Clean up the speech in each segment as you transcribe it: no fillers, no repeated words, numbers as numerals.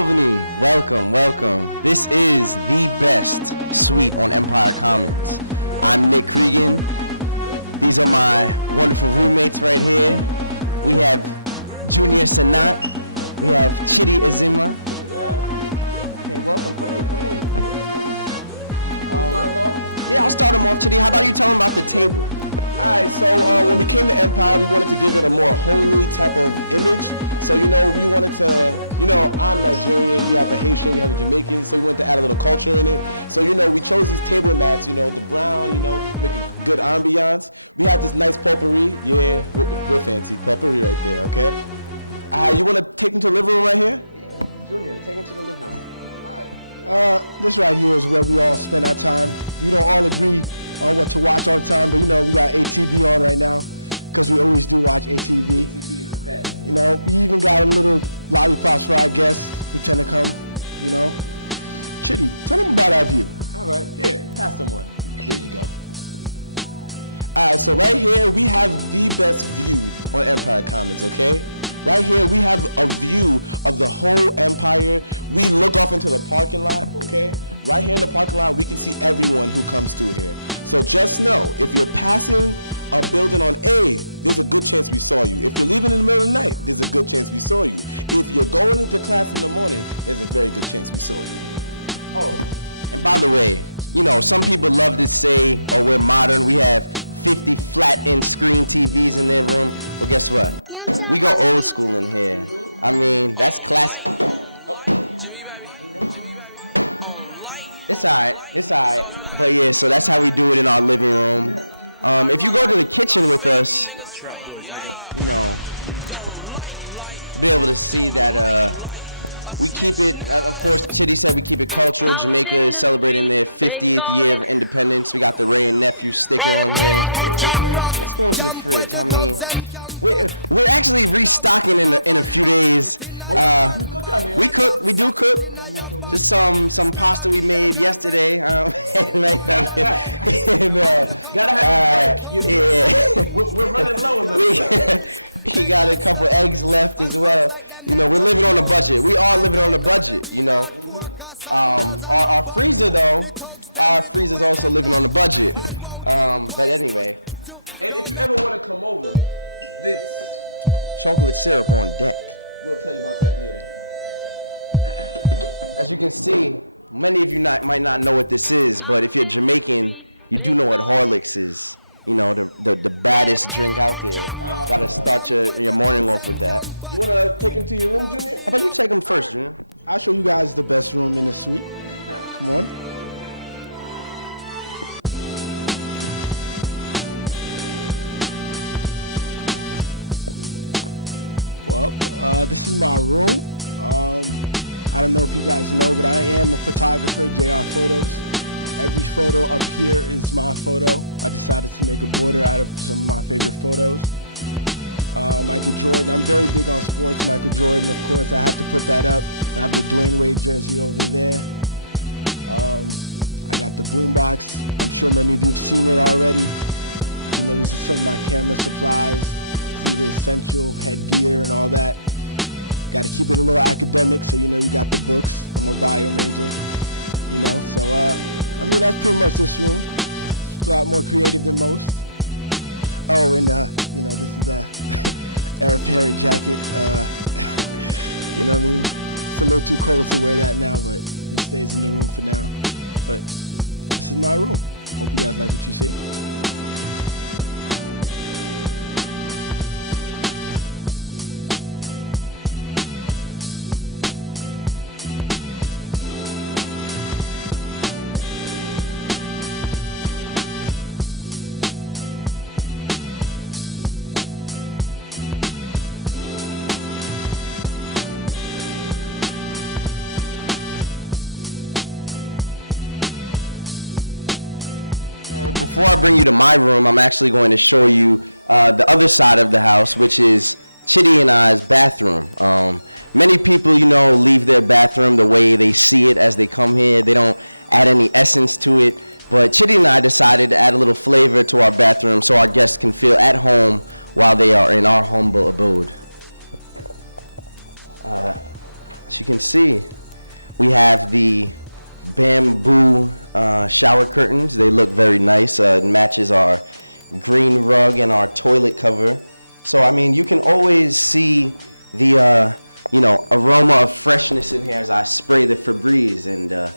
Albany, welcome, welcome. This is the best suite on Empire Commons. I'm Nick Cregan. These are my wonderful roommates right here. We have Junior Sanat. We have Chidi Azima. Okay, welcome. Come in. Yeah, I'll start them off, Chidi. How about you tell them about the table? Alright, so when we came to Empire, we wanted to give it a more homely type of image. So, we wanted to, I'm Nigerian, we have a Haitian, we have a Jamaican, so we wanted to add a little culture in it. So, we chose these table mats, the brown, make a good ambiance. We had this nice potpourri. Yeah, we're fancy. Potpourri right there, okay? You want to take them to the living room right here? Yeah, Junior, take them to the living room. This right here is where we all spend our time. We don't all agree on what to watch all the time, but we got ATV on right now because we always do watch ATV. ATV is the best. We even got a little lollipops for our guests who tend to come, Chitty, tell them about our view. All right, here, pass them one. Here you go. All right, so right here we have the best view on Empire Commons, okay? Right here we have a view of the whole Empire. We look off into the parking lot, okay? Right here in the parking lot, we can see everyone who comes through here. So just know, if you're passing a building on A, there's a good chance we saw you. If you're leaving in the middle of the night, there's a good chance we saw you. If you're going into class in the morning, there's a very good chance we saw you. Oh, and by the way, some people love to say, oh, we're modern. We have 50 flat-inch screen TVs in their room. Well, guess what? We go old school in here. I mean, that's classic. It's all right. But yeah, so that's how we do it in our living room. If you go to the kitchen with us, you'll be able to see that we keep it, of course, Chitty said we keep it cultural. Jamaica is celebrating their 50th year of independence. We got the Ray and Nephew sticker on here. Let's go into the fridge. I mean, we're actually restocking in a few days. We do cook. Just some pasta we made yesterday. Gotta have we're running low on this. We got a couple eggs left as well. We're living on a budget. We are living on a budget, Our freezer though, our freezer's also living on a budget. But anyway. And if you ever want to come over, this chocolate syrup on deck. We'll tell you about that later. As you can see, many of you might not know what this is, but if you're Jamaican, you do know what Horlicks is. The baddest drink out there. Gotta start your morning off with that. You wanna take him to your room, Junior? How about you take him first, Junior? I'll show you guys the best room in the suite. Come on. Well, this is my room. I don't know if you guys know, but I am a photographer, JR Photos. Every photo up here is my photo. I decided to make a border out of some of my favorite photos. Michael Jordan, I'm very big on sports. Michael Jordan, of course, I have to put that up. I have the Dwayne Wade jersey over there. I got the boombox. I'm sure many of you have seen it already. These are some of my camera supplies. See the essential headgear and all that. Got to keep it a little academic, so we got the books. I'm a bio major, so that's pretty much this room. It's a lot more creative than most. Oh, and this is a Eric Perry jacket. It's a little too cold to wear that now, but it stays in the room for now. But this is my room. Hope you guys like what you see. Before I bring you to my room, I'm actually going to show you the other side of the house, which is Chitty and I's bathroom. Many people, leave their bathroom the way they see it as they come here. They don't add any essence to it. But Chitty and I decided to add a little flavor to our bathroom so our guests can feel at home while they are in our humble abode. As you can see, we have the bamboo shower curtains. They look very nice. It matches our green rug and our toilet cover. So I mean, you can always see the aroma of freshness in here as I spray the Febreze, and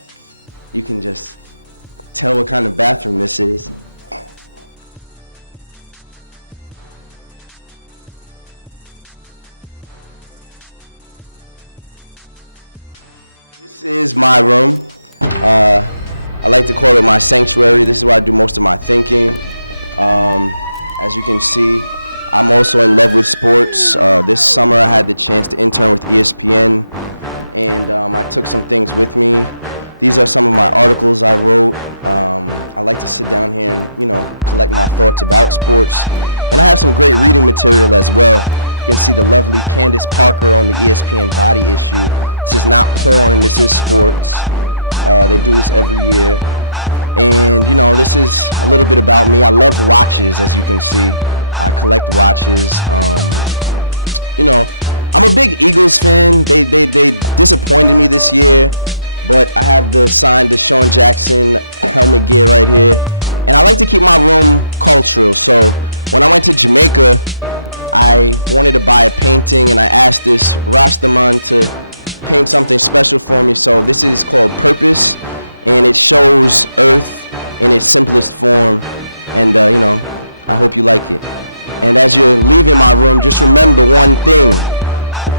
you can just tell what kind of bathroom this is. This is my room. I like to call it my sanctuary. This is where I do most of my thinking. As you can see, I'm also in love with sports. This summer I had the chance to intern with ESPN, and I took some things with me. These are some of my articles I wrote. I like to sit down here and collect my thoughts about sports. And I have some great reading material as well. You can see the lovely Candace Parker on the ESPN Body issue. This is not porn, this is sports. They do this every year. And this is a little bit about me. I love watches, as you can see. I collect watches. I'm a big Eagles fan. They disappointed me this year, but I have the signed Deshaun Jackson helmet gear right here. And I like to keep my room cultural. So when I went to Jamaica, I wanted to buy a painting, and I asked this Rastaman to paint something special for me. So this is called Purpose, and it shows Earth in its simplest form. And I hope you like it. And as you're leaving my room, just remember one thing: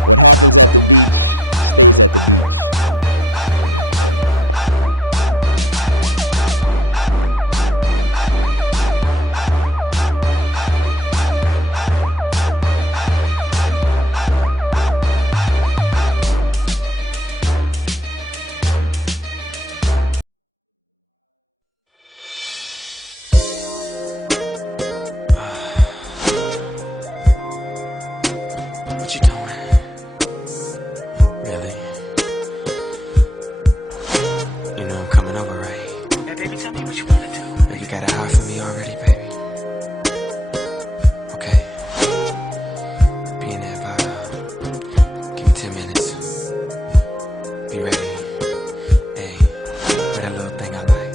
what happens at the beach stays at the beach. What you doing? Really? You know I'm coming over, right? Hey, baby, tell me what you wanna do. Baby, you got a eye for me already, baby. Okay. Be in there by, give me 10 minutes. Be ready. Hey, with that little thing I like.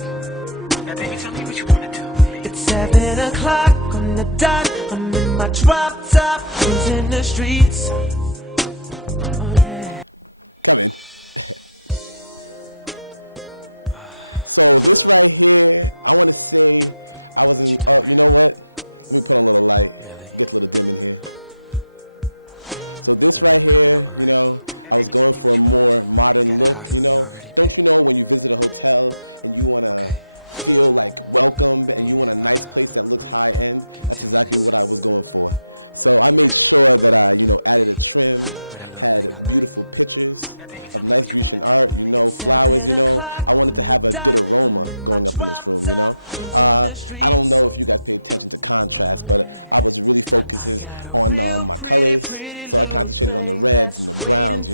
Hey, baby, tell me what you wanna do. It's 7 o'clock on the dot. I'm in my drop top, cruising the streets. Come in. So this right here, I want to say I was in. Oh, you know what? Let me put on a little light. Get a little dim in here. So this right here, I was going for a more modern look. Don't you know when you visit a hotel and you want to feel like welcome and you want a nice place that looks high end? That's exactly what I was going for. So I made sure that I added a trim, had beautiful pictures of nice Grecian art, flowers. I wanted to have a good aroma going up in this room. I don't know if you guys pay attention to contrast, but I was really focusing on my colors. So I concentrated on the reds and the browns,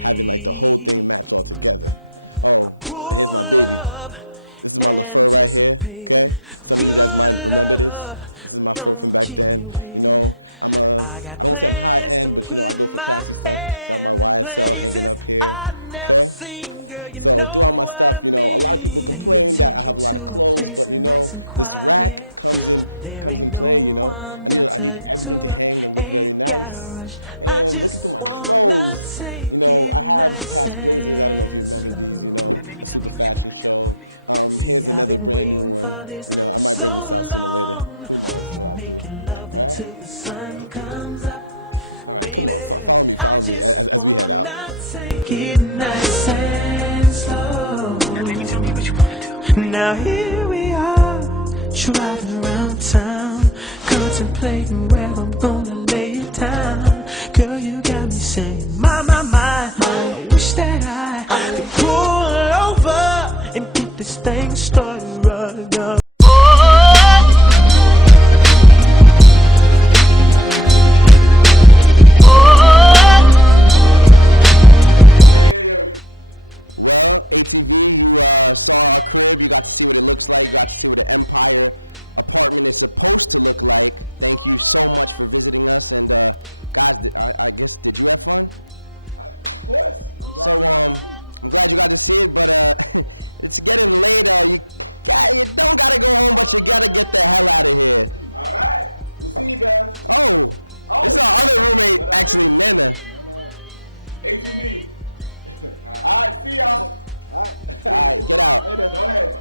having like the whole thing match all together. Oh, and here's my baby. This is my little fur right here, okay? Some of you guys might remember this. This is my fur from back then. I don't say I'm high end, but I go for classy stuff. So I have my YSL hanging up here, okay? So throughout my stuff, a lot of people complain that I have a lot of clothes, but this rack comes in play. I need everything to hang and look very nice. And looking through my clothes, I have past blazers. I don't know if you remember these, a super fashion show. Here's another brand new one. I might bring this out sooner or later. Who knows what I'll do. All right, come on, follow me as we head out. Now here we are, driving around town, contemplating where I'm gonna lay it down. Girl, you got me saying, my, I wish that I could pull over and get this thing started right now. Well, ATV, you saw our crib. You got to see what it looks like. You got to see what the Empire apartment is supposed to look like. Thank you so much for visiting us. And guys, I guess, did you have fun? Of course. So I'm glad you got to see it, but it's getting late. You don't gotta go home, but you gotta get the hell out of here. All right. We'll see you guys. Oh, this is our other roommate, actually, Nana. ATV. All right, see y'all. All right. All right, get out. Later. Go ahead.